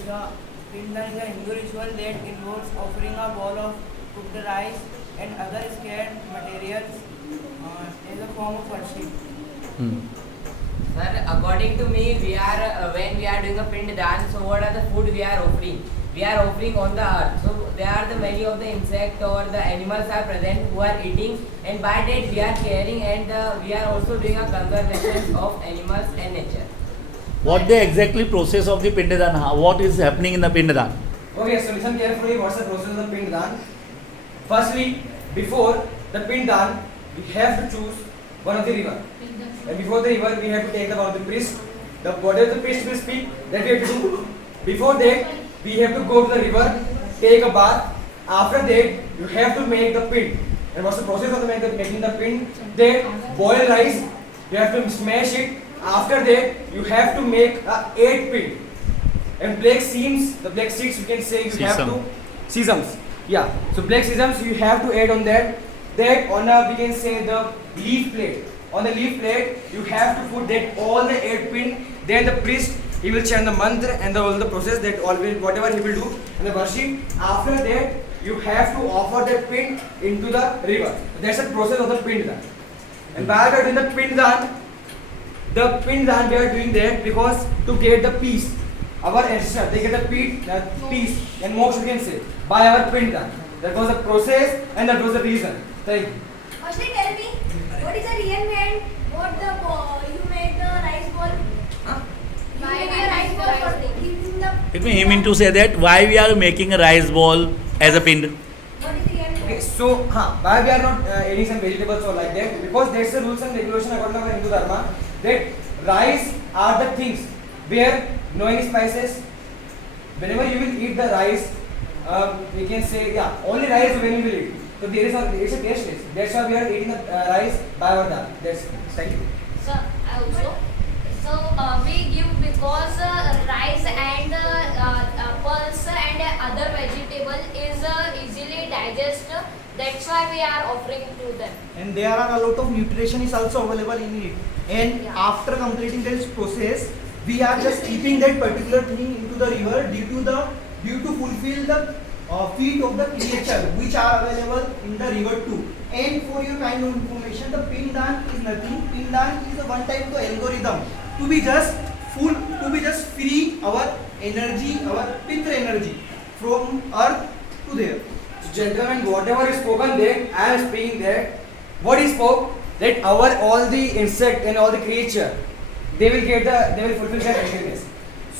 Pindan is a Hindu ritual that involves offering a bowl of cooked rice and other scared materials as a form of worship. Sir, according to me, we are when we are doing a pind dan, so what are the food we are offering? We are offering on the earth. So there are the many of the insect or the animals are present who are eating, and by that we are caring, and we are also doing a conservation of animals and nature. What the exactly process of the Pindadan? What is happening in the Pindadan? Okay, so listen carefully. What's the process of the Pindadan? Firstly, before the Pindadan, we have to choose one of the river. And before the river, we have to take the one of the priest. The whatever the priest will speak, that we have to do. Before that, we have to go to the river, take a bath. After that, you have to make the pind. And what's the process of making the pind? Then boil rice. You have to smash it. After that, you have to make a 8 pind. And black seams, the black seeds you can say you have to seasons. Yeah. So black seasons you have to add on that. That on a we can say the leaf plate. On the leaf plate, you have to put that all the 8 pin. Then the priest he will chant the mantra and all the process that all will whatever he will do in the worship. After that, you have to offer that pin into the river. That's the process of the pindan. And by doing the pindan we are doing that because to get the peace. Our ancestors they get the peace and moksha you can say by our pindan. That was the process and that was the reason. Thank you. Firstly, tell me, what is the real meant? What the you made the rice ball? Why you made a rice ball for keeping the? It means he mean to say that why we are making a rice ball as a pind. What is the real meant? Okay, so why we are not adding some vegetables or like that? Because that's the rules and regulation according to our Hindu Dharma that rice are the things where no any spices. Whenever you will eat the rice, we can say only rice when you will eat. So there is it's a tasteless. That's why we are eating the rice by our dal. That's thank you. So we give because rice and pulse and other vegetable is easily digest. That's why we are offering to them. And there are a lot of nutrition is also available in it. And after completing this process, we are just keeping that particular thing into the river due to fulfill the feet of the creature which are available in the river too. And for your kind of information, the pindan is nothing. Pindan is a one type of algorithm to be just free our energy, our pitra energy from earth to there. So gentlemen, whatever is spoken there, I am speaking there. What he spoke that our all the insect and all the creature they will fulfill their happiness.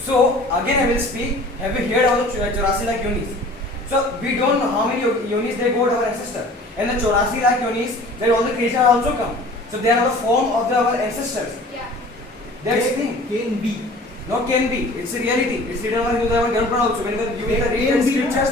So again I will speak. Have you heard of the 84 lakh yonis? So we don't know how many yonis they got our ancestors. And the 84 lakh yonis where all the creatures also come. So they are the form of our ancestors. Yeah. That's the thing. Can be. Not can be. It's a reality. It's written on Hindu Dharma also. Whenever you read the scriptures,